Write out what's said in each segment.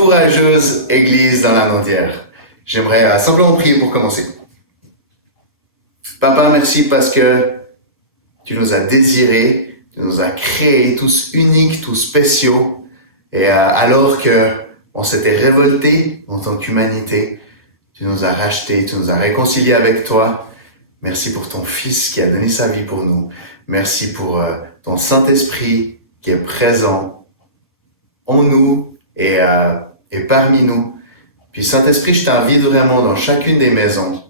courageuse Église dans la entière. J'aimerais simplement prier pour commencer. Papa, merci parce que tu nous as désirés, tu nous as créés tous uniques, tous spéciaux. Et alors que on s'était révoltés en tant qu'humanité, tu nous as rachetés, tu nous as réconciliés avec toi. Merci pour ton Fils qui a donné sa vie pour nous. Merci pour ton Saint-Esprit qui est présent en nous et parmi nous. Puis Saint-Esprit, je t'invite vraiment dans chacune des maisons.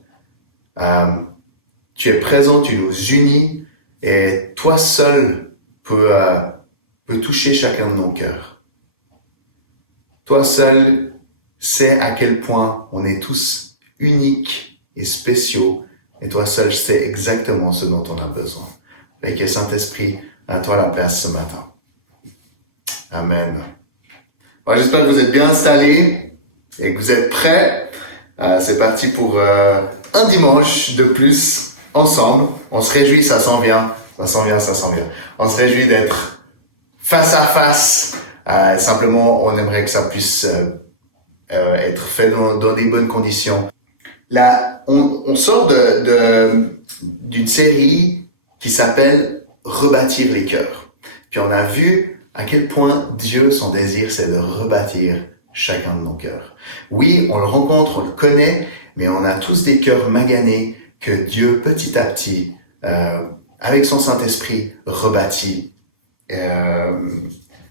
Tu es présent, tu nous unis et toi seul peux toucher chacun de nos cœurs. Toi seul sais à quel point on est tous uniques et spéciaux et toi seul sais exactement ce dont on a besoin. Et que Saint-Esprit, à toi la place ce matin. Amen. Bon, j'espère que vous êtes bien installés et que vous êtes prêts. C'est parti pour un dimanche de plus ensemble. On se réjouit, ça s'en vient. Ça s'en vient. On se réjouit d'être face à face. Simplement, on aimerait que ça puisse être fait dans des bonnes conditions. Là, on sort d'une série qui s'appelle « Rebâtir les cœurs ». Puis on a vu à quel point Dieu, son désir, c'est de rebâtir chacun de nos cœurs. Oui, on le rencontre, on le connaît, mais on a tous des cœurs maganés que Dieu, petit à petit, avec son Saint-Esprit, rebâtit.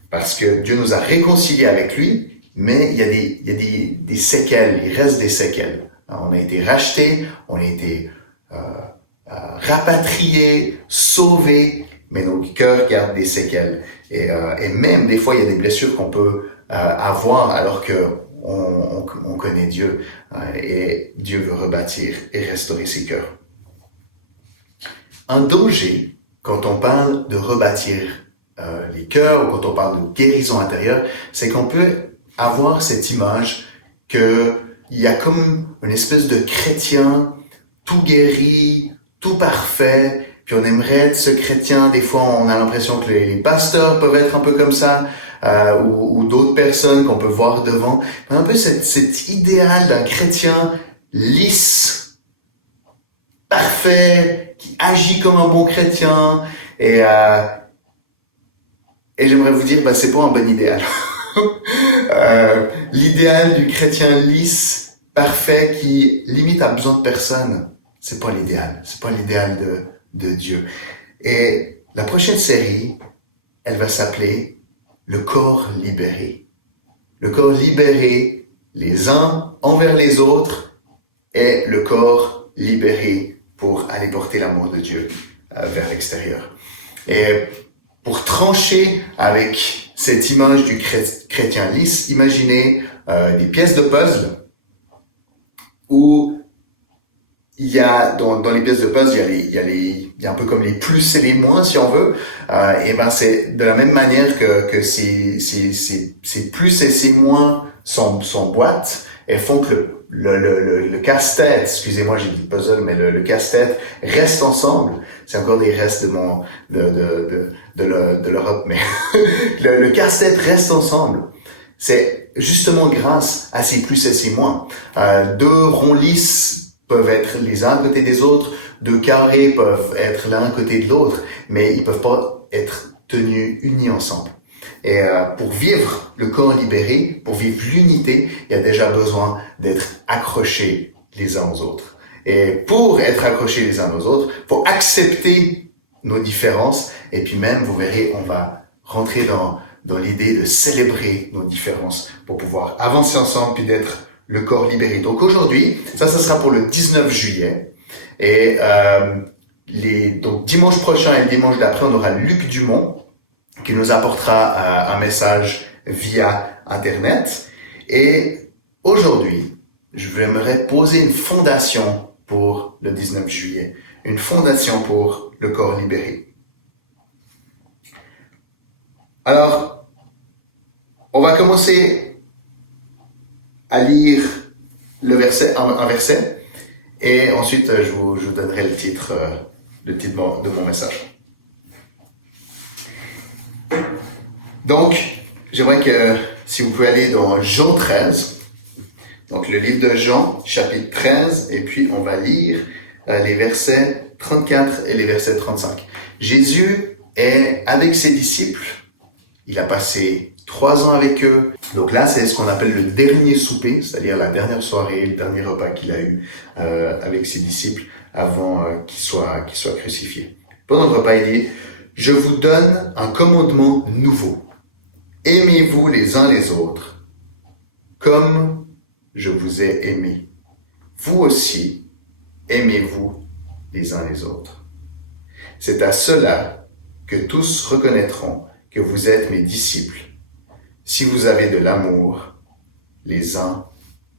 Parce que Dieu nous a réconciliés avec lui, mais il y a des séquelles, il reste des séquelles. On a été rachetés, on a été rapatriés, sauvés, mais nos cœurs gardent des séquelles. Et même des fois, il y a des blessures qu'on peut avoir alors que on connaît Dieu. Et Dieu veut rebâtir et restaurer ses cœurs. Un danger, quand on parle de rebâtir les cœurs ou quand on parle de guérison intérieure, c'est qu'on peut avoir cette image que il y a comme une espèce de chrétien tout guéri, tout parfait, puis on aimerait être ce chrétien. Des fois, on a l'impression que les pasteurs peuvent être un peu comme ça, ou d'autres personnes qu'on peut voir devant. Un peu cet idéal d'un chrétien lisse, parfait, qui agit comme un bon chrétien. Et j'aimerais vous dire, c'est pas un bon idéal. L'idéal du chrétien lisse, parfait, qui limite a besoin de personne, c'est pas l'idéal. C'est pas l'idéal de Dieu. Et la prochaine série, elle va s'appeler Le corps libéré. Le corps libéré les uns envers les autres et le corps libéré pour aller porter l'amour de Dieu vers l'extérieur. Et pour trancher avec cette image du chrétien lisse, imaginez des pièces de puzzle où il y a dans les pièces de puzzle, il y a un peu comme les plus et les moins si on veut. Et c'est de la même manière que ces plus et ces moins s'emboîtent et font que le casse-tête, excusez-moi j'ai dit puzzle, mais le casse-tête reste ensemble. C'est encore des restes de l'Europe, mais le casse-tête reste ensemble. C'est justement grâce à ces plus et ces moins. Deux ronds lisses peuvent être les uns à côté des autres, deux carrés peuvent être l'un à côté de l'autre, mais ils peuvent pas être tenus unis ensemble. Et pour vivre le corps libéré, pour vivre l'unité, il y a déjà besoin d'être accrochés les uns aux autres. Et pour être accrochés les uns aux autres, faut accepter nos différences. Et puis même, vous verrez, on va rentrer dans l'idée de célébrer nos différences pour pouvoir avancer ensemble puis d'être le corps libéré. Donc aujourd'hui, ça sera pour le 19 juillet. Et donc dimanche prochain et le dimanche d'après, on aura Luc Dumont qui nous apportera un message via Internet. Et aujourd'hui, je voudrais poser une fondation pour le 19 juillet. Une fondation pour le corps libéré. Alors, on va commencer à lire un verset, et ensuite je vous donnerai le titre de mon message. Donc, j'aimerais que si vous pouvez aller dans Jean 13, donc le livre de Jean, chapitre 13, et puis on va lire les versets 34 et les versets 35. Jésus est avec ses disciples, il a passé 3 ans avec eux. Donc là, c'est ce qu'on appelle le dernier souper, c'est-à-dire la dernière soirée, le dernier repas qu'il a eu avec ses disciples avant qu'il soit crucifié. Pendant le repas, il dit « Je vous donne un commandement nouveau. Aimez-vous les uns les autres, comme je vous ai aimé. Vous aussi, aimez-vous les uns les autres. C'est à cela que tous reconnaîtront que vous êtes mes disciples, si vous avez de l'amour les uns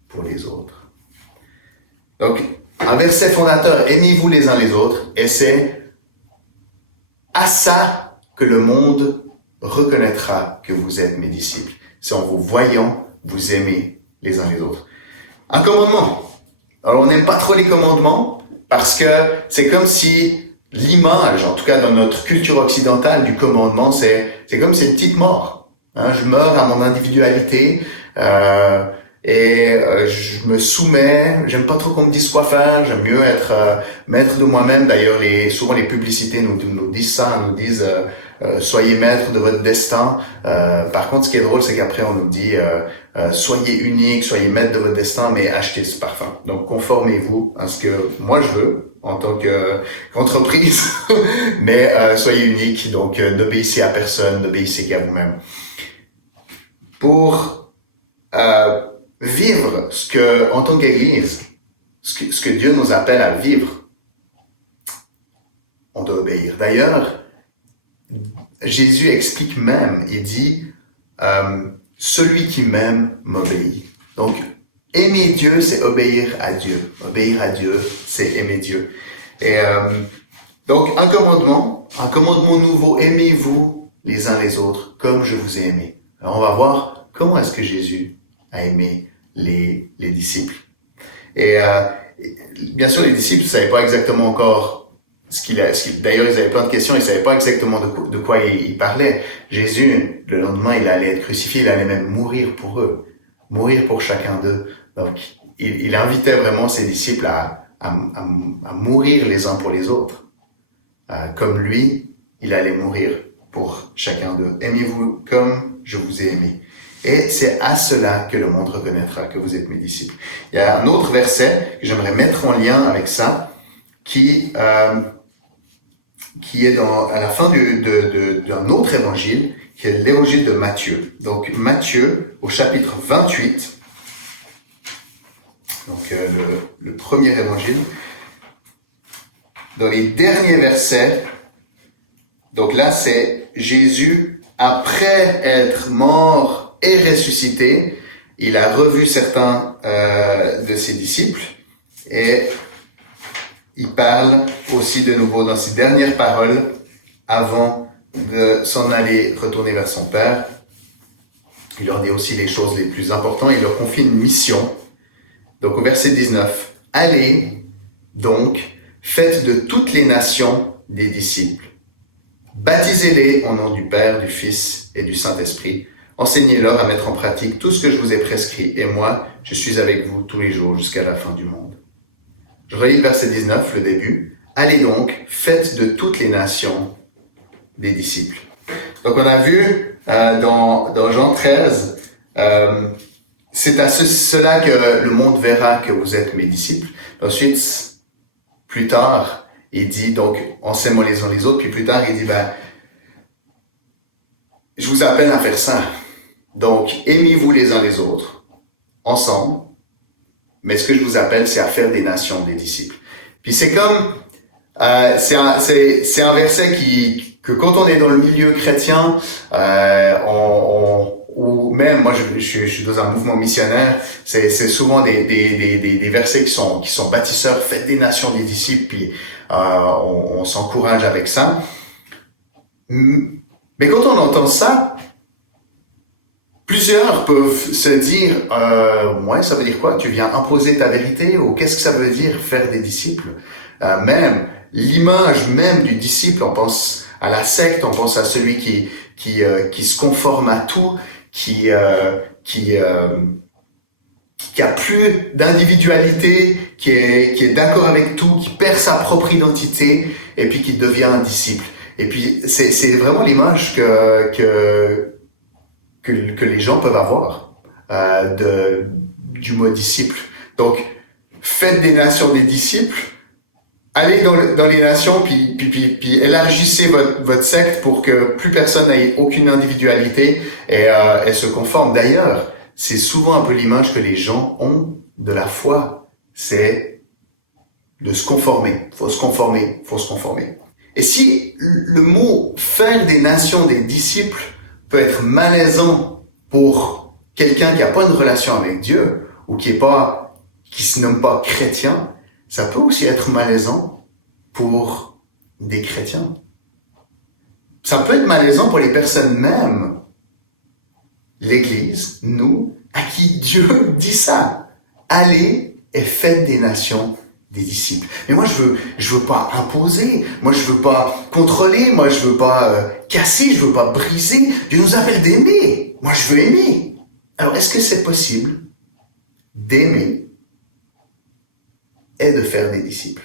pour les autres. » Donc, un verset fondateur, aimez-vous les uns les autres, et c'est à ça que le monde reconnaîtra que vous êtes mes disciples. C'est en vous voyant vous aimer les uns les autres. Un commandement. Alors, on n'aime pas trop les commandements parce que c'est comme si l'image, en tout cas dans notre culture occidentale du commandement, c'est comme si c'est une petite mort. Hein, je meurs à mon individualité je me soumets. J'aime pas trop qu'on me dise quoi faire. J'aime mieux être maître de moi-même. D'ailleurs, souvent les publicités nous disent ça, nous disent soyez maître de votre destin. Par contre, ce qui est drôle, c'est qu'après on nous dit soyez unique, soyez maître de votre destin, mais achetez ce parfum. Donc conformez-vous à ce que moi je veux en tant qu'entreprise, mais soyez unique. Donc n'obéissez à personne, n'obéissez qu'à vous-même. Pour vivre en tant qu'Église, ce que Dieu nous appelle à vivre, on doit obéir. D'ailleurs, Jésus explique même, il dit, celui qui m'aime m'obéit. Donc, aimer Dieu, c'est obéir à Dieu. Obéir à Dieu, c'est aimer Dieu. Et donc, un commandement nouveau, aimez-vous les uns les autres comme je vous ai aimé. Alors, on va voir comment est-ce que Jésus a aimé les disciples. Et bien sûr, les disciples ne savaient pas exactement encore d'ailleurs, ils avaient plein de questions, ils ne savaient pas exactement de quoi il parlait. Jésus, le lendemain, il allait être crucifié, il allait même mourir pour eux, mourir pour chacun d'eux. Donc, il invitait vraiment ses disciples à mourir les uns pour les autres. Comme lui, il allait mourir pour chacun d'eux. Aimez-vous comme je vous ai aimé. Et c'est à cela que le monde reconnaîtra que vous êtes mes disciples. Il y a un autre verset que j'aimerais mettre en lien avec ça, qui est à la fin d'un autre évangile, qui est l'évangile de Matthieu. Donc Matthieu, au chapitre 28, donc le premier évangile, dans les derniers versets, donc là c'est Jésus, après être mort et ressuscité, il a revu certains de ses disciples, et il parle aussi de nouveau dans ses dernières paroles avant de s'en aller retourner vers son Père. Il leur dit aussi les choses les plus importantes. Il leur confie une mission. Donc au verset 19, « Allez donc, faites de toutes les nations des disciples. Baptisez-les au nom du Père, du Fils et du Saint-Esprit. Enseignez-leur à mettre en pratique tout ce que je vous ai prescrit. Et moi, je suis avec vous tous les jours jusqu'à la fin du monde. » Je relis le verset 19, le début. « Allez donc, faites de toutes les nations des disciples. » Donc on a vu dans Jean 13, c'est à cela que le monde verra que vous êtes mes disciples. Ensuite, plus tard, il dit donc, enseignez-moi les uns les autres. Puis plus tard, il dit, je vous appelle à faire ça. Donc, aimez-vous les uns les autres, ensemble. Mais ce que je vous appelle, c'est à faire des nations des disciples. Puis c'est comme, c'est un verset que quand on est dans le milieu chrétien, ou même, moi je suis dans un mouvement missionnaire, c'est souvent des versets qui sont bâtisseurs, faites des nations des disciples, puis on s'encourage avec ça. Mais quand on entend ça, plusieurs peuvent se dire, ouais, ça veut dire quoi? Tu viens imposer ta vérité? Ou qu'est-ce que ça veut dire faire des disciples? Même l'image même du disciple, on pense à la secte, on pense à celui qui se conforme à tout, qui a plus d'individualité, qui est d'accord avec tout, qui perd sa propre identité, et puis qui devient un disciple. Et puis c'est vraiment l'image que les gens peuvent avoir du mot disciple. Donc faites des nations des disciples, allez dans les nations, puis élargissez votre secte pour que plus personne n'ait aucune individualité et se conforme. D'ailleurs, c'est souvent un peu l'image que les gens ont de la foi, c'est de se conformer. Faut se conformer. Et si le mot faire des nations des disciples peut être malaisant pour quelqu'un qui n'a pas une relation avec Dieu ou qui se nomme pas chrétien, ça peut aussi être malaisant pour des chrétiens. Ça peut être malaisant pour les personnes même, l'Église, nous, à qui Dieu dit ça. Allez et faites des nations des disciples. Mais moi, je veux pas imposer. Moi, je veux pas contrôler. Moi, je veux pas casser. Je veux pas briser. Dieu nous appelle d'aimer. Moi, je veux aimer. Alors, est-ce que c'est possible d'aimer et de faire des disciples?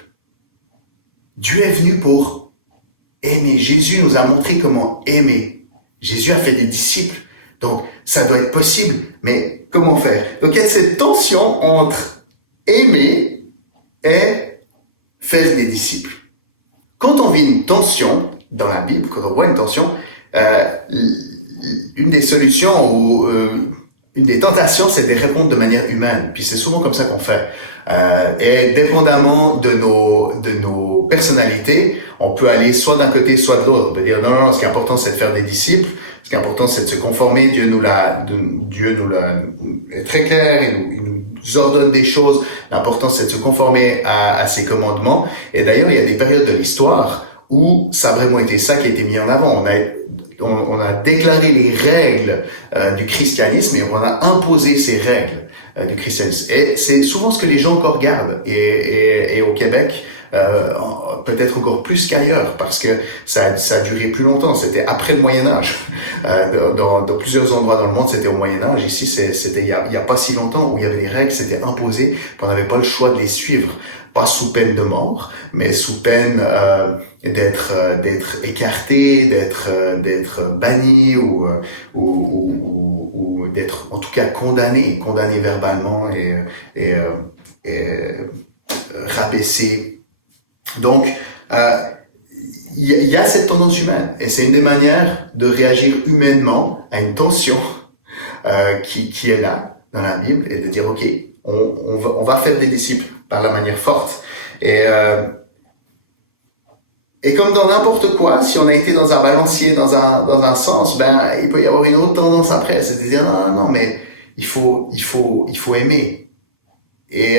Dieu est venu pour aimer. Jésus nous a montré comment aimer. Jésus a fait des disciples. Donc, ça doit être possible. Mais comment faire? Donc, il y a cette tension entre aimer et faire des disciples. Quand on vit une tension dans la Bible, quand on voit une tension, une des solutions ou une des tentations, c'est de répondre de manière humaine. Puis c'est souvent comme ça qu'on fait. Et dépendamment de nos personnalités, on peut aller soit d'un côté, soit de l'autre. On peut dire non, ce qui est important, c'est de faire des disciples. Ce qui est important, c'est de se conformer. Dieu nous est très clair. Il nous ordonne des choses. L'important, c'est de se conformer à ses commandements. Et d'ailleurs, il y a des périodes de l'histoire où ça a vraiment été ça qui a été mis en avant. On a déclaré les règles du christianisme et on a imposé ces règles du christianisme. Et c'est souvent ce que les gens encore gardent. Et au Québec, peut-être encore plus qu'ailleurs, parce que ça a duré plus longtemps. C'était après le Moyen-Âge. Dans plusieurs endroits dans le monde, c'était au Moyen-Âge. Ici, c'était il y a pas si longtemps où il y avait des règles, c'était imposé, puis on n'avait pas le choix de les suivre. Pas sous peine de mort, mais sous peine d'être écarté, d'être banni ou d'être en tout cas condamné verbalement et rabaissé. Donc il y a cette tendance humaine et c'est une des manières de réagir humainement à une tension qui est là dans la Bible et de dire ok, on va faire des disciples par la manière forte. Et comme dans n'importe quoi, si on a été dans un balancier, dans un sens, il peut y avoir une autre tendance après. C'est de dire non, mais il faut aimer. Et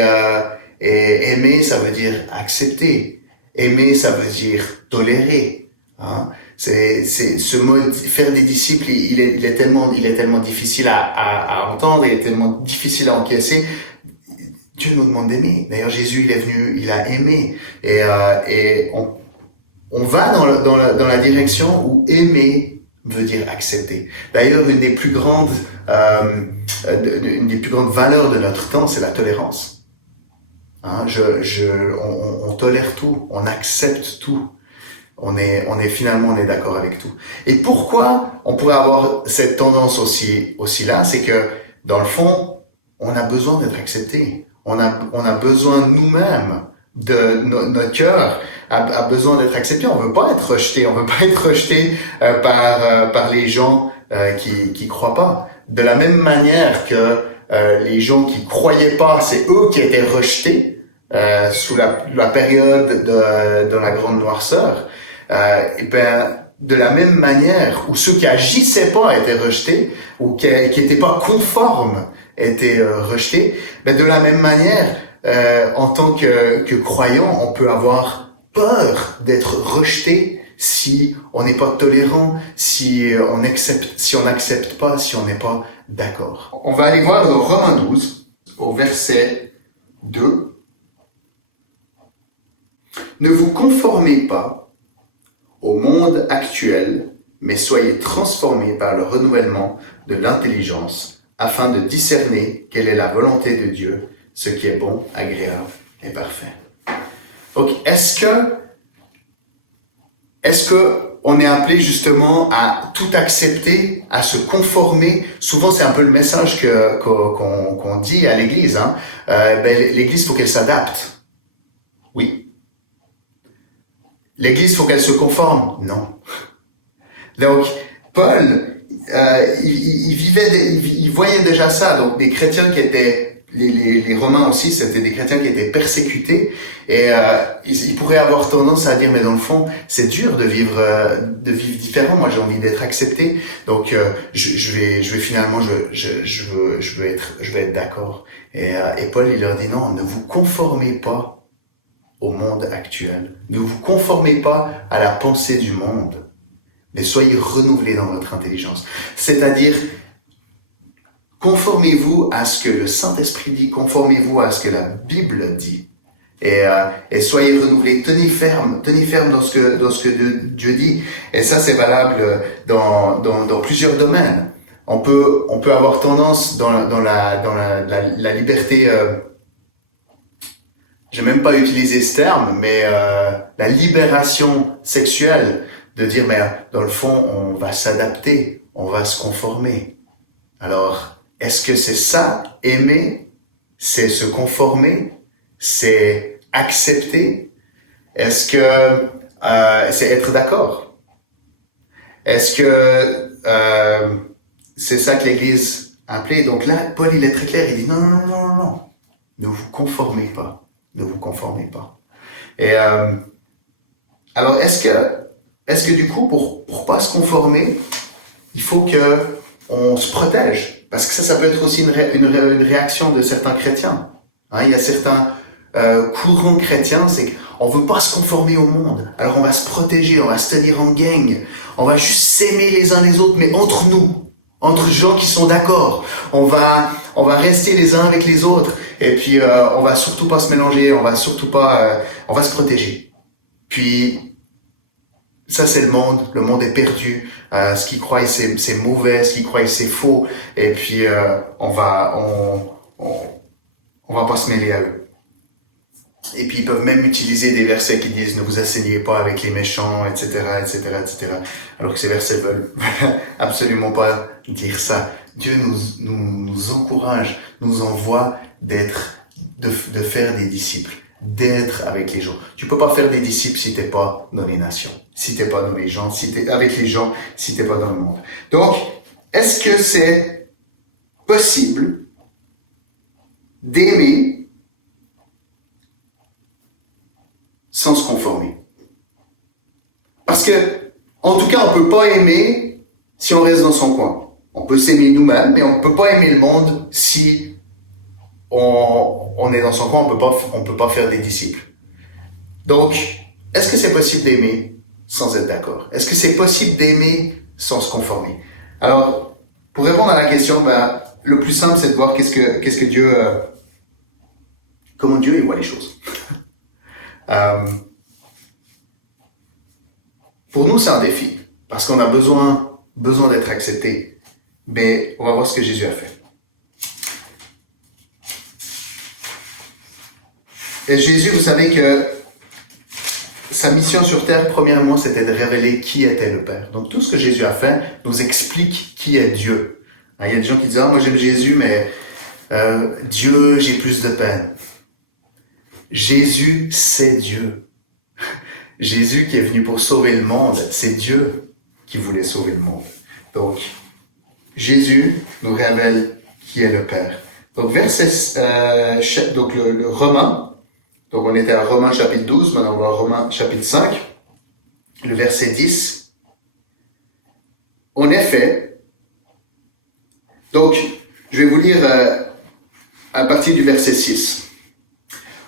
aimer, ça veut dire accepter. Aimer, ça veut dire tolérer. Hein? C'est ce mot faire des disciples, il est tellement difficile à entendre, il est tellement difficile à encaisser. Dieu nous demande d'aimer. D'ailleurs, Jésus, il est venu, il a aimé. Et on va dans la direction où aimer veut dire accepter. D'ailleurs, une des plus grandes valeurs de notre temps, c'est la tolérance. Hein, on tolère tout, on accepte tout. On est d'accord avec tout. Et pourquoi on pourrait avoir cette tendance aussi là, c'est que dans le fond, on a besoin d'être accepté. On a besoin nous-mêmes de notre cœur a besoin d'être accepté. On veut pas être rejeté. On veut pas être rejeté par les gens qui croient pas. De la même manière que les gens qui croyaient pas, c'est eux qui étaient rejetés sous la période de la grande noirceur. De la même manière où ceux qui agissaient pas étaient rejetés ou qui étaient pas conformes étaient rejetés, de la même manière, en tant que croyant, on peut avoir peur d'être rejeté si on n'est pas tolérant, si on n'accepte pas, si on n'est pas d'accord. On va aller voir dans Romains 12, au verset 2. Ne vous conformez pas au monde actuel, mais soyez transformés par le renouvellement de l'intelligence, afin de discerner quelle est la volonté de Dieu, ce qui est bon, agréable et parfait. Donc, est-ce que on est appelé justement à tout accepter, à se conformer? Souvent, c'est un peu le message qu'on dit à l'Église. L'Église, faut qu'elle s'adapte. Oui. L'Église, faut qu'elle se conforme. Non. Donc, Paul, il voyait déjà ça. Donc, des chrétiens qui étaient les Romains aussi, c'était des chrétiens qui étaient persécutés, et ils pourraient avoir tendance à dire, mais dans le fond, c'est dur de vivre différent. Moi, j'ai envie d'être accepté, donc je veux être d'accord. Et Paul, il leur dit non, ne vous conformez pas au monde actuel, ne vous conformez pas à la pensée du monde, mais soyez renouvelés dans votre intelligence. C'est-à-dire, conformez-vous à ce que le Saint-Esprit dit, conformez-vous à ce que la Bible dit, et soyez renouvelés, tenez ferme dans ce que Dieu dit. Et ça, c'est valable dans plusieurs domaines. On peut avoir tendance dans la liberté, j'ai même pas utilisé ce terme, mais la libération sexuelle, de dire, mais dans le fond, on va s'adapter, on va se conformer. Alors, est-ce que c'est ça, aimer? C'est se conformer? C'est accepter? Est-ce que c'est être d'accord? Est-ce que c'est ça que l'Église appelait? Donc là, Paul, il est très clair, il dit non. Ne vous conformez pas. Ne vous conformez pas. Et alors, est-ce que du coup, pour pas se conformer, il faut que on se protège? Parce que ça peut être aussi une réaction de certains chrétiens. Il y a certains courants chrétiens, c'est qu'on veut pas se conformer au monde. Alors on va se protéger, on va se tenir en gang, on va juste s'aimer les uns les autres, mais entre nous, entre gens qui sont d'accord. On va rester les uns avec les autres, et puis on va surtout pas se mélanger, on va se protéger. Puis ça, c'est le monde est perdu. Ce qu'ils croient, c'est mauvais, ce qu'ils croient, c'est faux. Et puis, on va pas se mêler à eux. Et puis, ils peuvent même utiliser des versets qui disent, ne vous asseyez pas avec les méchants, etc., etc., etc. Alors que ces versets veulent absolument pas dire ça. Dieu nous encourage, nous envoie de faire des disciples, d'être avec les gens. Tu peux pas faire des disciples si t'es pas dans les nations, si t'es pas dans les gens, si t'es avec les gens, si t'es pas dans le monde. Donc, est-ce que c'est possible d'aimer sans se conformer? Parce que, en tout cas, on peut pas aimer si on reste dans son coin. On peut s'aimer nous-mêmes, mais on peut pas aimer le monde si on est dans son coin, on peut pas faire des disciples. Donc, est-ce que c'est possible d'aimer sans être d'accord? Est-ce que c'est possible d'aimer sans se conformer? Alors, pour répondre à la question, le plus simple, c'est de voir qu'est-ce que Dieu, comment Dieu il voit les choses. Pour nous, c'est un défi, parce qu'on a besoin d'être accepté. Mais on va voir ce que Jésus a fait. Et Jésus, vous savez que sa mission sur terre, premièrement, c'était de révéler qui était le Père. Donc tout ce que Jésus a fait nous explique qui est Dieu. Il y a des gens qui disent « Ah, moi j'aime Jésus, mais Dieu, j'ai plus de peine. » Jésus, c'est Dieu. Jésus qui est venu pour sauver le monde, c'est Dieu qui voulait sauver le monde. Donc, Jésus nous révèle qui est le Père. Donc, donc le Romain, donc on était à Romains chapitre 12, maintenant on va à Romains chapitre 5, le verset 10. En effet, donc je vais vous lire à partir du verset 6.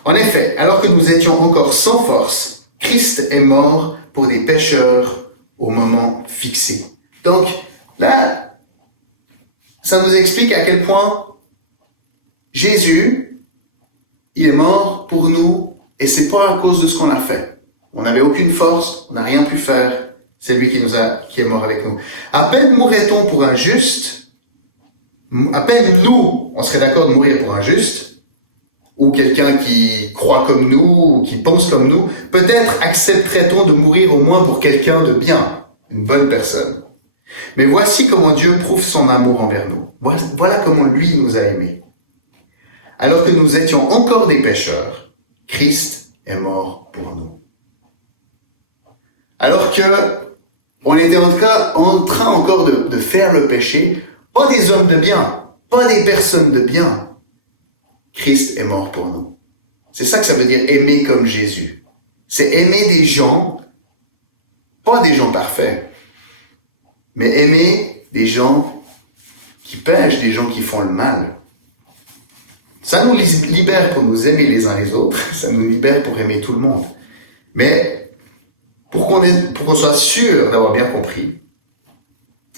En effet, alors que nous étions encore sans force, Christ est mort pour des pécheurs au moment fixé. Donc là, ça nous explique à quel point Jésus, il est mort pour nous, et c'est pas à cause de ce qu'on a fait. On n'avait aucune force, on n'a rien pu faire. C'est lui qui est mort avec nous. À peine mourrait-on pour un juste, à peine nous, on serait d'accord de mourir pour un juste, ou quelqu'un qui croit comme nous, ou qui pense comme nous, peut-être accepterait-on de mourir au moins pour quelqu'un de bien, une bonne personne. Mais voici comment Dieu prouve son amour envers nous. Voilà comment lui nous a aimés. Alors que nous étions encore des pécheurs, Christ est mort pour nous. Alors que on était en train encore de faire le péché, pas des hommes de bien, pas des personnes de bien, Christ est mort pour nous. C'est ça que ça veut dire aimer comme Jésus. C'est aimer des gens, pas des gens parfaits, mais aimer des gens qui pêchent, des gens qui font le mal. Ça nous libère pour nous aimer les uns les autres, ça nous libère pour aimer tout le monde. Mais pour qu'on soit sûr d'avoir bien compris,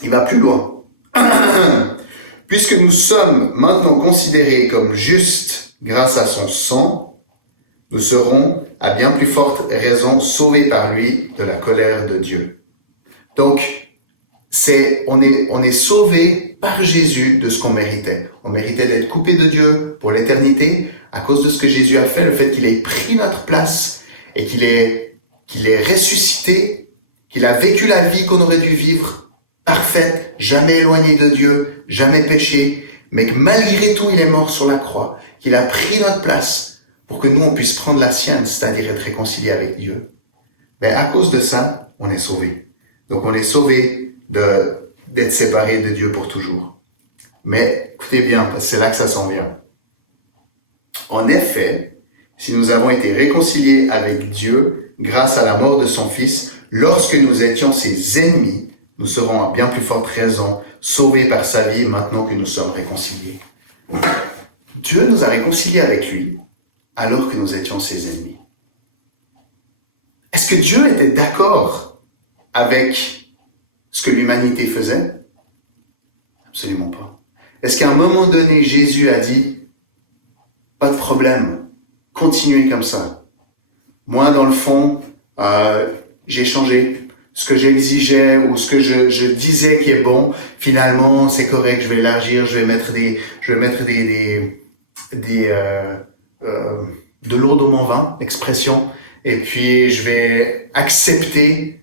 il va plus loin. Puisque nous sommes maintenant considérés comme justes grâce à son sang, nous serons à bien plus forte raison sauvés par lui de la colère de Dieu. Donc, on est sauvés par Jésus de ce qu'on méritait. On méritait d'être coupé de Dieu pour l'éternité à cause de ce que Jésus a fait, le fait qu'il ait pris notre place et qu'il ait ressuscité, qu'il a vécu la vie qu'on aurait dû vivre, parfaite, jamais éloigné de Dieu, jamais péché, mais que malgré tout, il est mort sur la croix, qu'il a pris notre place pour que nous, on puisse prendre la sienne, c'est-à-dire être réconciliés avec Dieu. Mais à cause de ça, on est sauvés. Donc on est sauvés d'être séparés de Dieu pour toujours. Mais écoutez bien, parce que c'est là que ça s'en vient. En effet, si nous avons été réconciliés avec Dieu grâce à la mort de son Fils, lorsque nous étions ses ennemis, nous serons à bien plus forte raison sauvés par sa vie maintenant que nous sommes réconciliés. Dieu nous a réconciliés avec lui alors que nous étions ses ennemis. Est-ce que Dieu était d'accord avec ce que l'humanité faisait? Absolument pas. Est-ce qu'à un moment donné, Jésus a dit « Pas de problème, continuez comme ça. Moi, dans le fond, j'ai changé. Ce que j'exigeais ou ce que je disais qui est bon, finalement, c'est correct, je vais élargir, je vais mettre de l'eau dans mon vin, l'expression, et puis je vais accepter.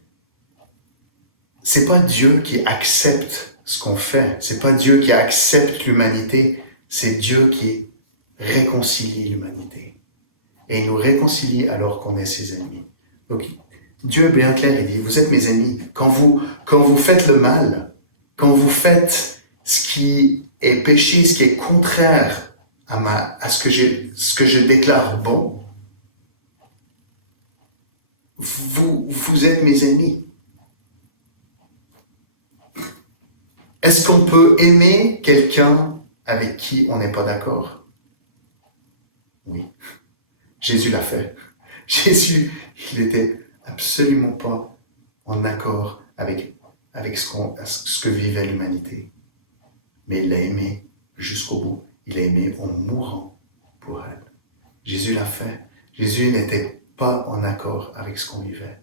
C'est pas Dieu qui accepte ce qu'on fait. C'est pas Dieu qui accepte l'humanité. C'est Dieu qui réconcilie l'humanité. Et il nous réconcilie alors qu'on est ses ennemis. Donc, Dieu est bien clair, il dit, vous êtes mes ennemis. Quand vous faites le mal, quand vous faites ce qui est péché, ce qui est contraire à ce que je déclare bon, vous êtes mes ennemis. Est-ce qu'on peut aimer quelqu'un avec qui on n'est pas d'accord? Oui. Jésus l'a fait. Jésus, il était absolument pas en accord avec ce que vivait l'humanité. Mais il l'a aimé jusqu'au bout. Il l'a aimé en mourant pour elle. Jésus l'a fait. Jésus n'était pas en accord avec ce qu'on vivait.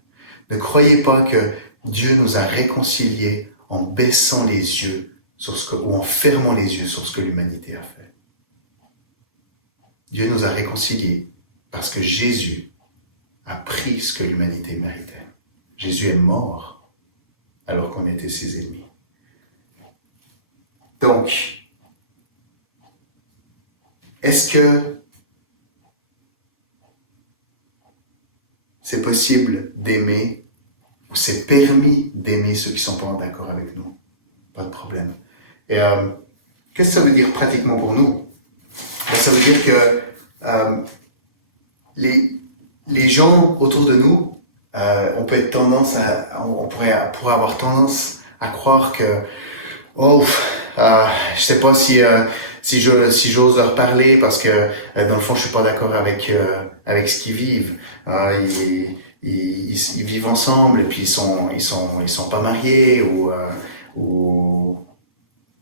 Ne croyez pas que Dieu nous a réconciliés en baissant les yeux ou en fermant les yeux sur ce que l'humanité a fait. Dieu nous a réconciliés parce que Jésus a pris ce que l'humanité méritait. Jésus est mort alors qu'on était ses ennemis. Donc, est-ce que c'est possible d'aimer ou c'est permis d'aimer ceux qui ne sont pas d'accord avec nous? Pas de problème. Et qu'est-ce que ça veut dire pratiquement pour nous? Ça veut dire que les gens autour de nous, on pourrait avoir tendance à croire que je sais pas si j'ose leur parler parce que dans le fond je suis pas d'accord avec ce qu'ils vivent. Ils vivent ensemble et puis ils sont pas mariés ou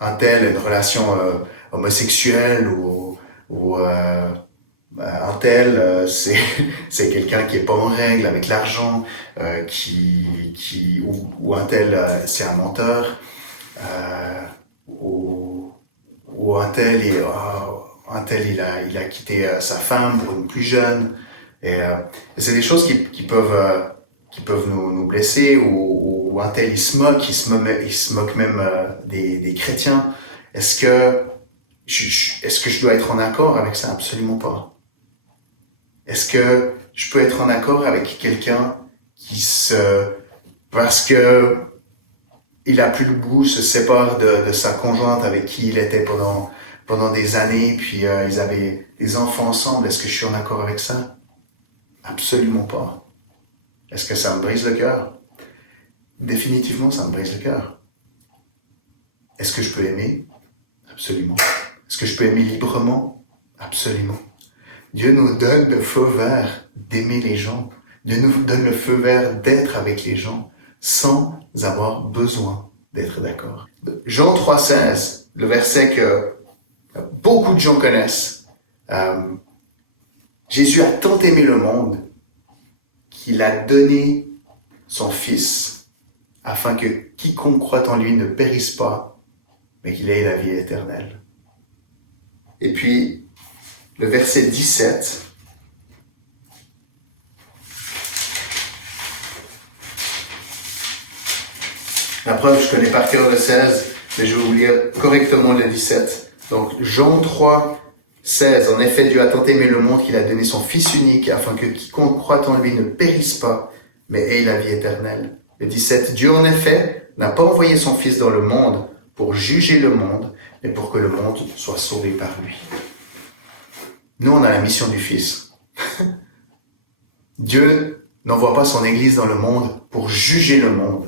un tel une relation homosexuelle ou un tel, c'est quelqu'un qui est pas en règle avec l'argent, ou un tel, c'est un menteur, ou un tel il a quitté sa femme pour une plus jeune, et c'est des choses qui peuvent nous blesser, ou un tel il se moque même des chrétiens. Est-ce que je dois être en accord avec ça? Absolument pas. Est-ce que je peux être en accord avec quelqu'un parce que il a plus le goût, se sépare de sa conjointe avec qui il était pendant des années, puis ils avaient des enfants ensemble? Est-ce que je suis en accord avec ça? Absolument pas. Est-ce que ça me brise le cœur? Définitivement, ça me brise le cœur. Est-ce que je peux aimer? Absolument. Est-ce que je peux aimer librement? Absolument. Dieu nous donne le feu vert d'aimer les gens. Dieu nous donne le feu vert d'être avec les gens sans avoir besoin d'être d'accord. Jean 3,16, le verset que beaucoup de gens connaissent. Jésus a tant aimé le monde qu'il a donné son Fils afin que quiconque croit en lui ne périsse pas, mais qu'il ait la vie éternelle. Et puis, le verset 17. La preuve, je connais par cœur le 16, mais je vais vous lire correctement le 17. Donc, Jean 3, 16. En effet, Dieu a tant aimé le monde qu'il a donné son Fils unique, afin que quiconque croit en lui ne périsse pas, mais ait la vie éternelle. Le 17. Dieu, en effet, n'a pas envoyé son Fils dans le monde pour juger le monde, mais pour que le monde soit sauvé par lui. Nous, on a la mission du Fils. Dieu n'envoie pas son Église dans le monde pour juger le monde,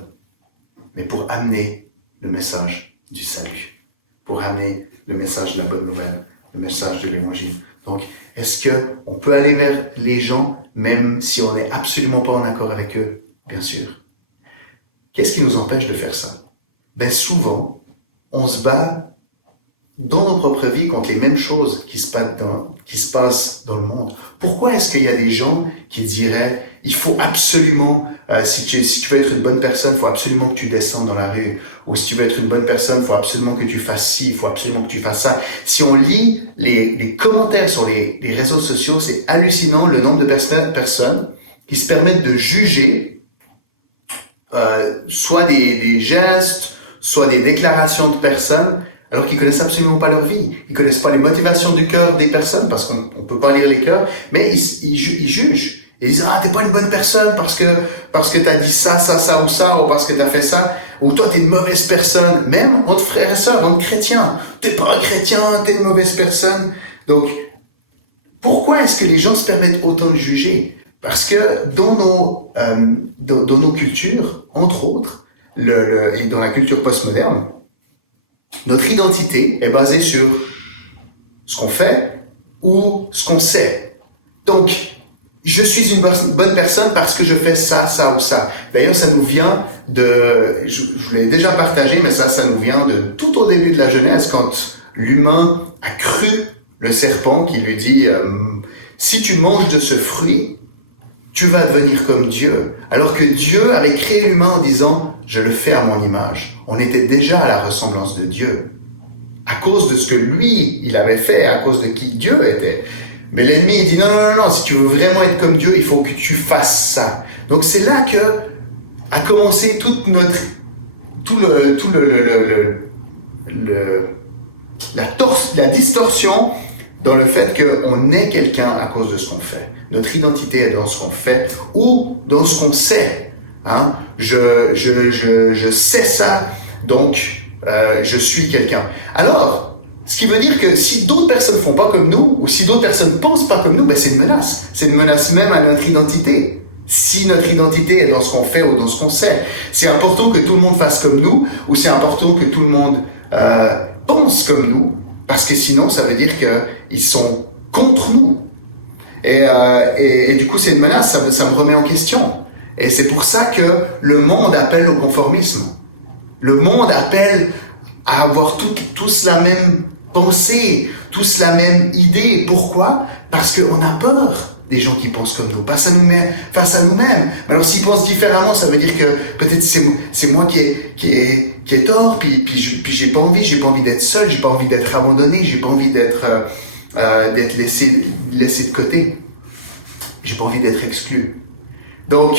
mais pour amener le message du salut, pour amener le message de la bonne nouvelle, le message de l'Évangile. Donc, est-ce qu'on peut aller vers les gens, même si on n'est absolument pas en accord avec eux? Bien sûr. Qu'est-ce qui nous empêche de faire ça? Ben souvent, on se bat dans nos propres vies contre les mêmes choses qui se passent dans le monde. Pourquoi est-ce qu'il y a des gens qui diraient il faut absolument, si tu veux être une bonne personne, il faut absolument que tu descendes dans la rue, ou si tu veux être une bonne personne, il faut absolument que tu fasses ci, il faut absolument que tu fasses ça. Si on lit les commentaires sur les réseaux sociaux, c'est hallucinant le nombre de personnes qui se permettent de juger soit des gestes, soit des déclarations de personnes, alors qu'ils connaissent absolument pas leur vie. Ils connaissent pas les motivations du cœur des personnes, parce qu'on peut pas lire les cœurs, mais ils jugent. Et ils disent, ah, t'es pas une bonne personne parce que t'as dit ça, ou ça, ou parce que t'as fait ça, ou toi t'es une mauvaise personne. Même entre frères et sœurs, entre chrétiens. T'es pas un chrétien, t'es une mauvaise personne. Donc, pourquoi est-ce que les gens se permettent autant de juger? Parce que dans nos cultures, entre autres, et dans la culture postmoderne, notre identité est basée sur ce qu'on fait ou ce qu'on sait. Donc, je suis une bonne personne parce que je fais ça, ça ou ça. D'ailleurs, ça nous vient je vous l'ai déjà partagé, mais ça nous vient de tout au début de la Genèse, quand l'humain a cru le serpent qui lui dit si tu manges de ce fruit, tu vas devenir comme Dieu. Alors que Dieu avait créé l'humain en disant je le fais à mon image. On était déjà à la ressemblance de Dieu. À cause de ce que lui, il avait fait, à cause de qui Dieu était. Mais l'ennemi, il dit non, si tu veux vraiment être comme Dieu, il faut que tu fasses ça. Donc c'est là que a commencé la distorsion dans le fait qu'on est quelqu'un à cause de ce qu'on fait. Notre identité est dans ce qu'on fait ou dans ce qu'on sait. Hein? Je sais ça, donc je suis quelqu'un. Alors, ce qui veut dire que si d'autres personnes font pas comme nous, ou si d'autres personnes pensent pas comme nous, ben c'est une menace. C'est une menace même à notre identité. Si notre identité est dans ce qu'on fait ou dans ce qu'on sait. C'est important que tout le monde fasse comme nous, ou c'est important que tout le monde pense comme nous, parce que sinon ça veut dire qu'ils sont contre nous. Et du coup c'est une menace, ça me remet en question. Et c'est pour ça que le monde appelle au conformisme. Le monde appelle à avoir tous la même penser tous la même idée. Pourquoi? Parce qu'on a peur des gens qui pensent comme nous, pas ça nous met face à nous-mêmes. Mais alors s'ils pensent différemment, ça veut dire que peut-être c'est moi qui est tort, puis j'ai pas envie d'être seul, j'ai pas envie d'être abandonné, j'ai pas envie d'être laissé de côté. J'ai pas envie d'être exclu. Donc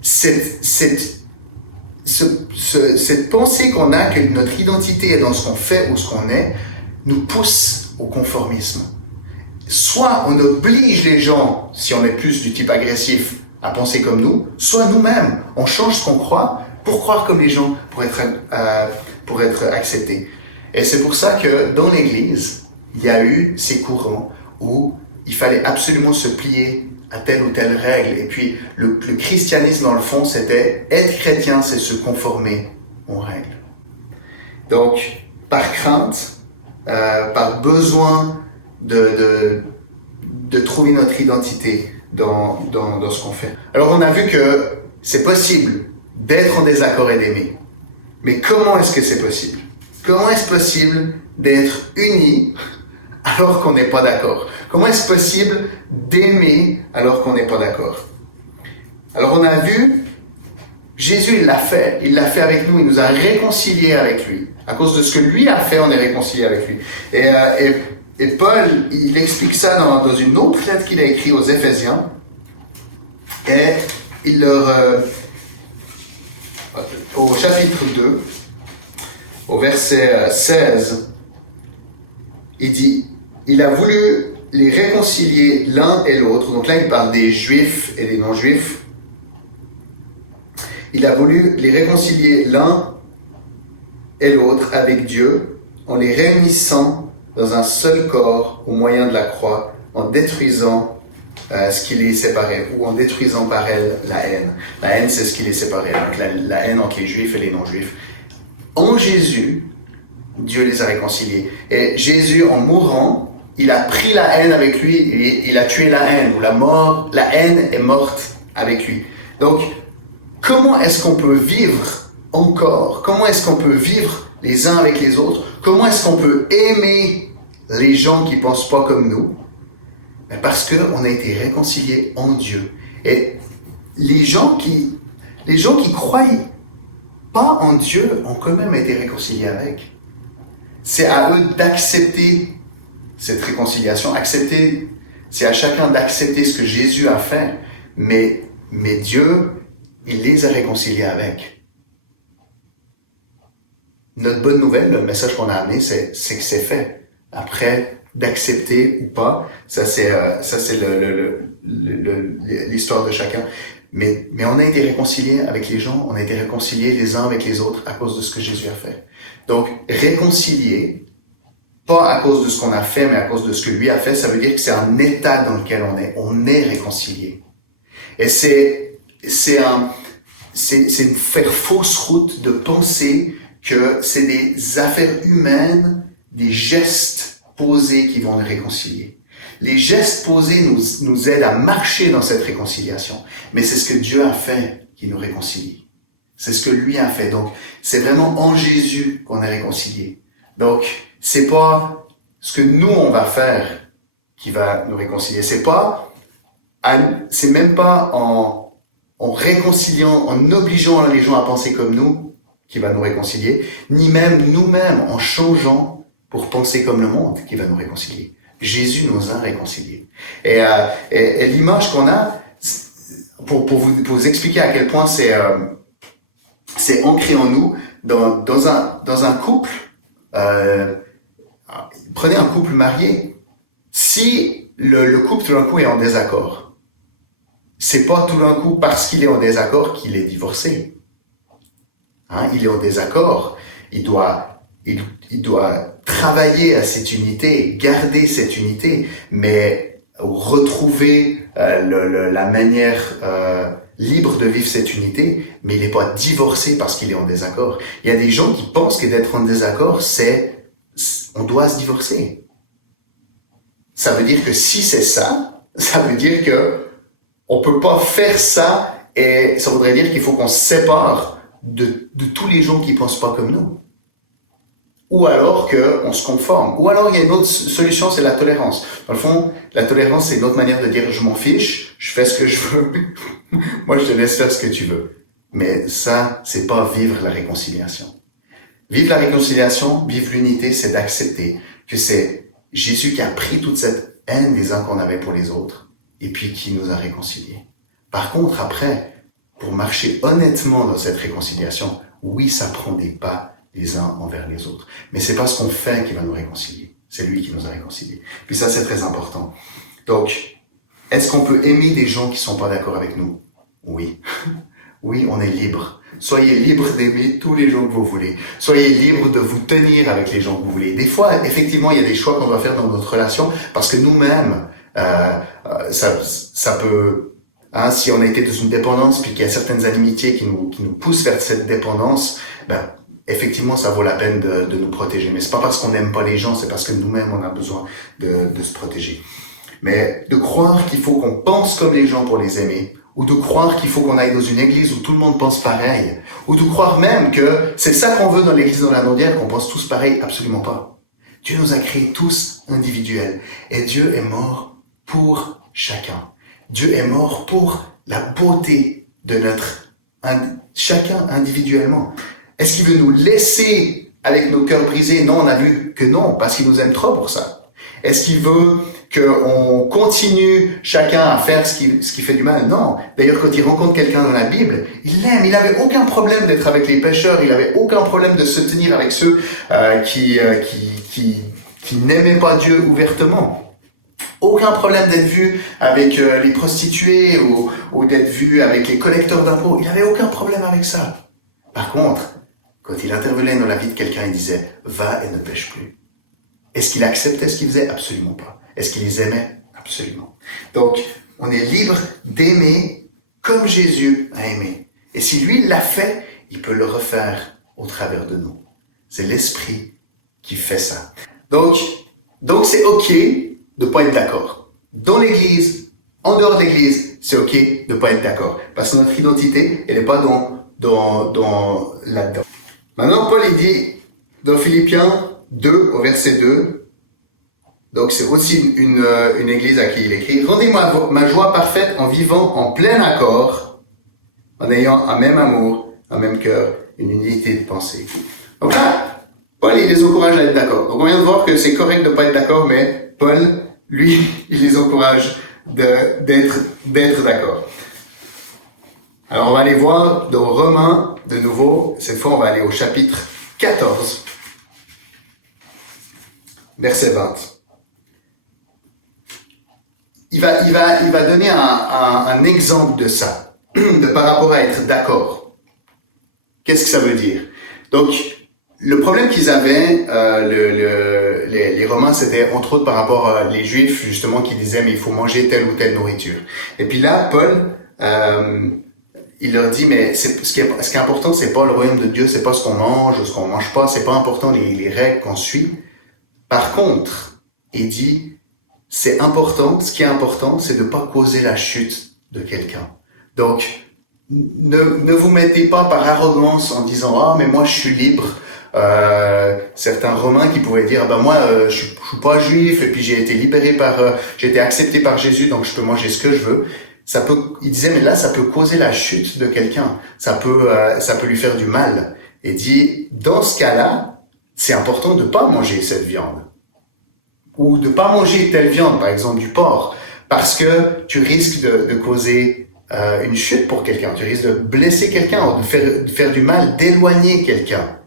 cette pensée qu'on a que notre identité est dans ce qu'on fait ou ce qu'on est, nous pousse au conformisme. Soit on oblige les gens, si on est plus du type agressif, à penser comme nous, soit nous-mêmes, on change ce qu'on croit pour croire comme les gens, pour être acceptés. Et c'est pour ça que dans l'Église, il y a eu ces courants où il fallait absolument se plier à telle ou telle règle. Et puis le christianisme, dans le fond, c'était être chrétien, c'est se conformer aux règles. Donc, par crainte, par besoin de trouver notre identité dans ce qu'on fait. Alors on a vu que c'est possible d'être en désaccord et d'aimer. Mais comment est-ce que c'est possible? Comment est-ce possible d'être unis alors qu'on n'est pas d'accord? Comment est-ce possible d'aimer alors qu'on n'est pas d'accord? Alors on a vu, Jésus il l'a fait avec nous, il nous a réconciliés avec lui. À cause de ce que lui a fait, on est réconciliés avec lui. Et Paul, il explique ça dans une autre lettre qu'il a écrite aux Éphésiens. Et il leur... au chapitre 2, au verset 16, il dit, il a voulu les réconcilier l'un et l'autre. Donc là, il parle des Juifs et des non-Juifs. Il a voulu les réconcilier l'un et l'autre avec Dieu en les réunissant dans un seul corps au moyen de la croix, en détruisant ce qui les séparait, ou en détruisant par elle la haine. La haine, c'est ce qui les séparait, donc la haine entre les Juifs et les non-Juifs. En Jésus, Dieu les a réconciliés. Et Jésus, en mourant, il a pris la haine avec lui et il a tué la haine, ou la haine est morte avec lui. Donc, comment est-ce qu'on peut vivre encore? Comment est-ce qu'on peut vivre les uns avec les autres? Comment est-ce qu'on peut aimer les gens qui pensent pas comme nous? Parce qu'on a été réconciliés en Dieu. Et les gens qui croient pas en Dieu ont quand même été réconciliés avec. C'est à eux d'accepter cette réconciliation. C'est à chacun d'accepter ce que Jésus a fait. Mais Dieu, il les a réconciliés avec. Notre bonne nouvelle, le message qu'on a amené, c'est que c'est fait. Après, d'accepter ou pas, ça c'est l'histoire de chacun. Mais on a été réconciliés avec les gens, on a été réconciliés les uns avec les autres à cause de ce que Jésus a fait. Donc, réconcilier, pas à cause de ce qu'on a fait, mais à cause de ce que lui a fait, ça veut dire que c'est un état dans lequel on est réconcilié. Et c'est faire fausse route de penser que c'est des affaires humaines, des gestes posés qui vont nous réconcilier. Les gestes posés nous aident à marcher dans cette réconciliation. Mais c'est ce que Dieu a fait qui nous réconcilie. C'est ce que lui a fait. Donc, c'est vraiment en Jésus qu'on est réconcilié. Donc, c'est pas ce que nous, on va faire qui va nous réconcilier. C'est même pas en réconciliant, en obligeant les gens à penser comme nous qui va nous réconcilier, ni même nous-mêmes en changeant pour penser comme le monde qui va nous réconcilier. Jésus nous a réconciliés. Et l'image qu'on a, pour vous expliquer à quel point c'est ancré en nous, dans un couple, prenez un couple marié, si le couple tout d'un coup est en désaccord, c'est pas tout d'un coup parce qu'il est en désaccord qu'il est divorcé. Il est en désaccord, il doit travailler à cette unité, garder cette unité, mais retrouver la manière libre de vivre cette unité, mais il n'est pas divorcé parce qu'il est en désaccord. Il y a des gens qui pensent que d'être en désaccord, on doit se divorcer. Ça veut dire que si c'est ça, ça veut dire que on peut pas faire ça, et ça voudrait dire qu'il faut qu'on se sépare de tous les gens qui pensent pas comme nous. ou alors qu'on se conforme. Ou alors il y a une autre solution, c'est la tolérance. Dans le fond, la tolérance, c'est une autre manière de dire je m'en fiche, je fais ce que je veux, moi je te laisse faire ce que tu veux. Mais ça, c'est pas vivre la réconciliation. Vivre la réconciliation, vivre l'unité, c'est d'accepter que c'est Jésus qui a pris toute cette haine les uns qu'on avait pour les autres et puis qui nous a réconciliés. Par contre, après, pour marcher honnêtement dans cette réconciliation, oui, ça prend des pas les uns envers les autres. Mais c'est pas ce qu'on fait qui va nous réconcilier. C'est lui qui nous a réconciliés. Puis ça, c'est très important. Donc, est-ce qu'on peut aimer des gens qui sont pas d'accord avec nous? Oui. Oui, on est libre. Soyez libre d'aimer tous les gens que vous voulez. Soyez libre de vous tenir avec les gens que vous voulez. Des fois, effectivement, il y a des choix qu'on doit faire dans notre relation parce que nous-mêmes, ça peut, hein, si on a été dans une dépendance puis qu'il y a certaines amitiés qui nous poussent vers cette dépendance, ben, effectivement, ça vaut la peine de nous protéger. Mais c'est pas parce qu'on n'aime pas les gens, c'est parce que nous-mêmes, on a besoin de se protéger. Mais de croire qu'il faut qu'on pense comme les gens pour les aimer, ou de croire qu'il faut qu'on aille dans une église où tout le monde pense pareil, ou de croire même que c'est ça qu'on veut dans l'église dans la Naudière, qu'on pense tous pareil, absolument pas. Dieu nous a créés tous individuels, et Dieu est mort pour chacun. Dieu est mort pour la beauté de chacun individuellement. Est-ce qu'il veut nous laisser avec nos cœurs brisés? Non, on a vu que non, parce qu'il nous aime trop pour ça. Est-ce qu'il veut qu'on continue chacun à faire ce qui fait du mal? Non. D'ailleurs, quand il rencontre quelqu'un dans la Bible, il l'aime. Il n'avait aucun problème d'être avec les pécheurs. Il n'avait aucun problème de se tenir avec ceux qui n'aimaient pas Dieu ouvertement. Aucun problème d'être vu avec les prostituées ou d'être vu avec les collecteurs d'impôts. Il n'avait aucun problème avec ça. Par contre, quand il intervenait dans la vie de quelqu'un, il disait « Va et ne pêche plus ». Est-ce qu'il acceptait ce qu'il faisait? Absolument pas. Est-ce qu'il les aimait? Absolument. Donc, on est libre d'aimer comme Jésus a aimé. Et si lui l'a fait, il peut le refaire au travers de nous. C'est l'Esprit qui fait ça. Donc c'est OK de pas être d'accord. Dans l'Église, en dehors de l'Église, c'est OK de pas être d'accord. Parce que notre identité, elle n'est pas dans là-dedans. Maintenant, Paul, il dit, dans Philippiens 2, au verset 2, donc c'est aussi une église à qui il écrit, « Rendez-moi ma joie parfaite en vivant en plein accord, en ayant un même amour, un même cœur, une unité de pensée. » Donc là, Paul, il les encourage à être d'accord. Donc on vient de voir que c'est correct de ne pas être d'accord, mais Paul, lui, il les encourage d'être d'accord. Alors on va aller voir dans Romains, de nouveau, cette fois on va aller au chapitre 14, verset 20. Il va donner un exemple de ça, par rapport à être d'accord. Qu'est-ce que ça veut dire? Donc, le problème qu'ils avaient, les Romains, c'était entre autres par rapport à les Juifs, justement, qui disaient, mais il faut manger telle ou telle nourriture. Et puis là, Paul, il leur dit, mais ce qui est important, c'est pas le royaume de Dieu, c'est pas ce qu'on mange ou ce qu'on mange pas, c'est pas important les règles qu'on suit. Par contre, il dit, c'est important, ce qui est important, c'est de ne pas causer la chute de quelqu'un. Donc, ne vous mettez pas par arrogance en disant « Ah, mais moi je suis libre ». Certains Romains qui pouvaient dire « Ah ben moi, je suis pas juif et puis j'ai été libéré j'ai été accepté par Jésus, donc je peux manger ce que je veux ». Il disait « Mais là, ça peut causer la chute de quelqu'un. Ça peut lui faire du mal ». Et dit « Dans ce cas-là, c'est important de pas manger cette viande. » Ou de pas manger telle viande, par exemple du porc, parce que tu risques de causer une chute pour quelqu'un, tu risques de blesser quelqu'un, de faire du mal, d'éloigner quelqu'un.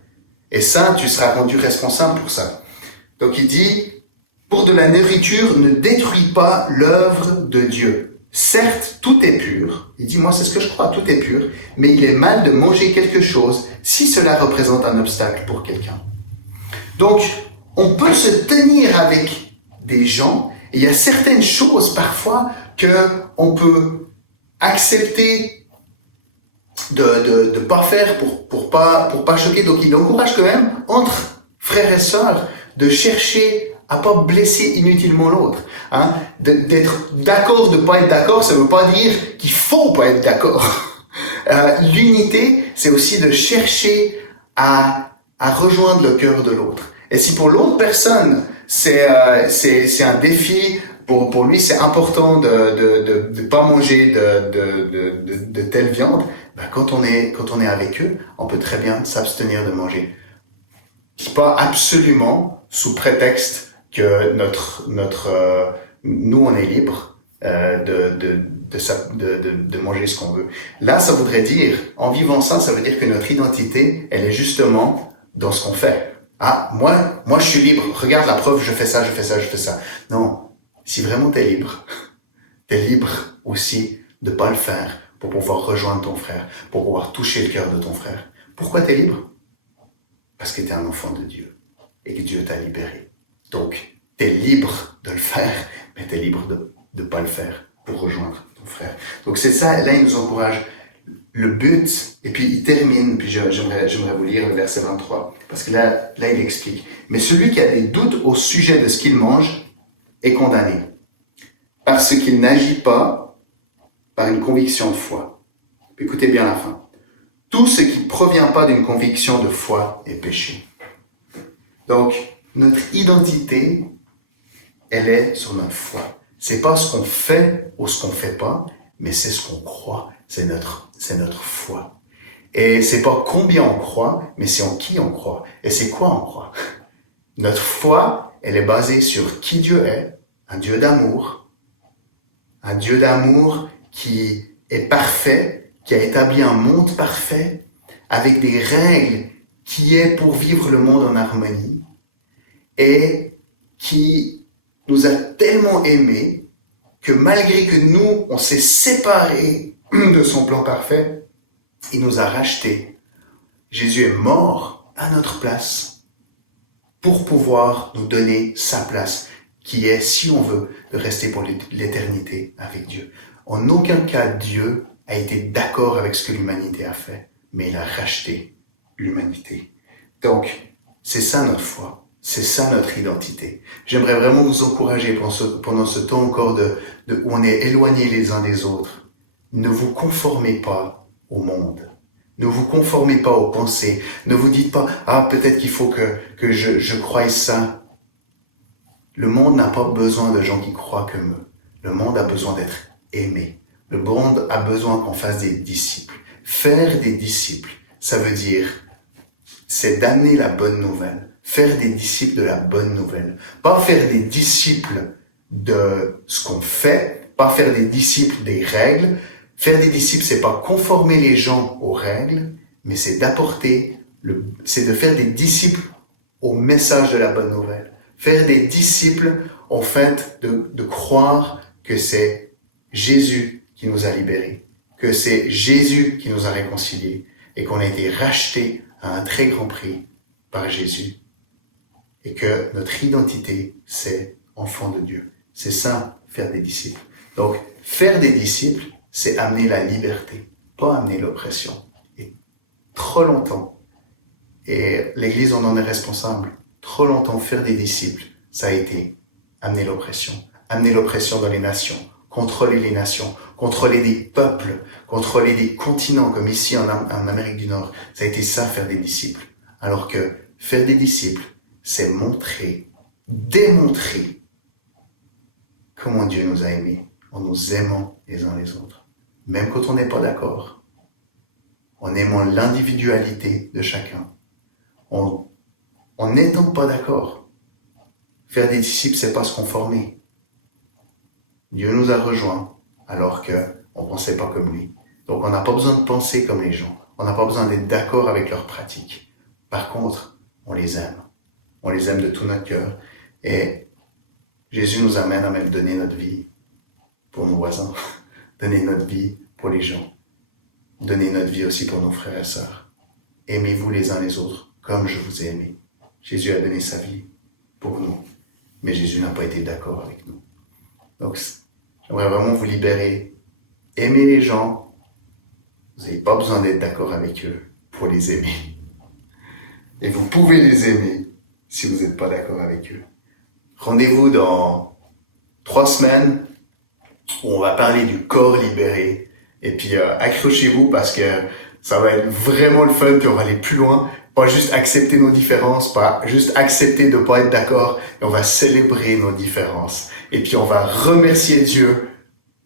Et ça, tu seras rendu responsable pour ça. Donc il dit, pour de la nourriture, ne détruis pas l'œuvre de Dieu. Certes, tout est pur. Il dit, moi c'est ce que je crois, tout est pur, mais il est mal de manger quelque chose si cela représente un obstacle pour quelqu'un. Donc, on peut se tenir avec des gens, et il y a certaines choses parfois que on peut accepter de pas faire pour pas choquer. Donc il encourage quand même entre frères et sœurs de chercher à pas blesser inutilement l'autre. Hein? D'être d'accord, de pas être d'accord, ça veut pas dire qu'il faut pas être d'accord. L'unité, c'est aussi de chercher à à rejoindre le cœur de l'autre. Et si pour l'autre personne, c'est un défi, pour lui, c'est important de pas manger de telle viande, ben quand on est avec eux, on peut très bien s'abstenir de manger. Pas absolument sous prétexte que nous on est libre de manger ce qu'on veut. Là, ça voudrait dire, en vivant ça, ça veut dire que notre identité, elle est justement dans ce qu'on fait. Ah, moi je suis libre. Regarde la preuve, je fais ça, je fais ça, je fais ça. Non, si vraiment t'es libre aussi de pas le faire pour pouvoir rejoindre ton frère, pour pouvoir toucher le cœur de ton frère. Pourquoi t'es libre? Parce que t'es un enfant de Dieu et que Dieu t'a libéré. Donc, t'es libre de le faire, mais t'es libre de pas le faire pour rejoindre ton frère. Donc c'est ça, là il nous encourage. Le but, et puis il termine, puis j'aimerais vous lire le verset 23, parce que là il explique. Mais celui qui a des doutes au sujet de ce qu'il mange est condamné, parce qu'il n'agit pas par une conviction de foi. Écoutez bien la fin. Tout ce qui ne provient pas d'une conviction de foi est péché. Donc, notre identité, elle est sur notre foi. C'est pas ce qu'on fait ou ce qu'on fait pas, mais c'est ce qu'on croit. C'est notre foi. Et c'est pas combien on croit, mais c'est en qui on croit. Et c'est quoi on croit? Notre foi, elle est basée sur qui Dieu est, un Dieu d'amour qui est parfait, qui a établi un monde parfait, avec des règles qui est pour vivre le monde en harmonie, et qui nous a tellement aimés que malgré que nous, on s'est séparés de son plan parfait, il nous a rachetés. Jésus est mort à notre place pour pouvoir nous donner sa place, qui est, si on veut, de rester pour l'éternité avec Dieu. En aucun cas, Dieu a été d'accord avec ce que l'humanité a fait, mais il a racheté l'humanité. Donc, c'est ça notre foi. C'est ça notre identité. J'aimerais vraiment vous encourager pendant ce temps encore où on est éloignés les uns des autres. Ne vous conformez pas au monde. Ne vous conformez pas aux pensées. Ne vous dites pas, ah, peut-être qu'il faut que je croie ça. Le monde n'a pas besoin de gens qui croient comme eux. Le monde a besoin d'être aimé. Le monde a besoin qu'on fasse des disciples. Faire des disciples, ça veut dire, c'est d'amener la bonne nouvelle. Faire des disciples de la bonne nouvelle. Pas faire des disciples de ce qu'on fait, pas faire des disciples des règles. Faire des disciples, c'est pas conformer les gens aux règles, mais c'est c'est de faire des disciples au message de la bonne nouvelle. Faire des disciples, en fait, de croire que c'est Jésus qui nous a libérés, que c'est Jésus qui nous a réconciliés et qu'on a été rachetés à un très grand prix par Jésus. Et que notre identité, c'est enfant de Dieu. C'est ça, faire des disciples. Donc, faire des disciples, c'est amener la liberté, pas amener l'oppression. Et trop longtemps, et l'Église en est responsable, trop longtemps, faire des disciples, ça a été amener l'oppression dans les nations, contrôler les nations, contrôler des peuples, contrôler des continents, comme ici en Amérique du Nord. Ça a été ça, faire des disciples. Alors que faire des disciples, c'est démontrer comment Dieu nous a aimés, en nous aimant les uns les autres. Même quand on n'est pas d'accord, en aimant l'individualité de chacun, en n'étant pas d'accord. Faire des disciples, c'est pas se conformer. Dieu nous a rejoints alors qu'on pensait pas comme lui. Donc on n'a pas besoin de penser comme les gens. On n'a pas besoin d'être d'accord avec leurs pratiques. Par contre, on les aime. On les aime de tout notre cœur. Et Jésus nous amène à même donner notre vie pour nos voisins, donner notre vie pour les gens, donner notre vie aussi pour nos frères et sœurs. Aimez-vous les uns les autres comme je vous ai aimé. Jésus a donné sa vie pour nous, mais Jésus n'a pas été d'accord avec nous. Donc, j'aimerais vraiment vous libérer. Aimez les gens. Vous n'avez pas besoin d'être d'accord avec eux pour les aimer. Et vous pouvez les aimer si vous n'êtes pas d'accord avec eux. Rendez-vous dans 3 semaines où on va parler du corps libéré. Et puis accrochez-vous parce que ça va être vraiment le fun, puis on va aller plus loin. pas juste accepter nos différences, pas juste accepter de pas être d'accord, mais on va célébrer nos différences. Et puis on va remercier Dieu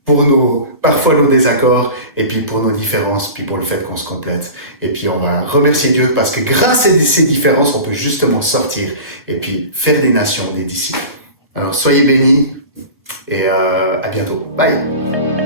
pour parfois nos désaccords, et puis pour nos différences, puis pour le fait qu'on se complète. Et puis on va remercier Dieu parce que grâce à ces différences, on peut justement sortir et puis faire des nations, des disciples. Alors soyez bénis et à bientôt. Bye!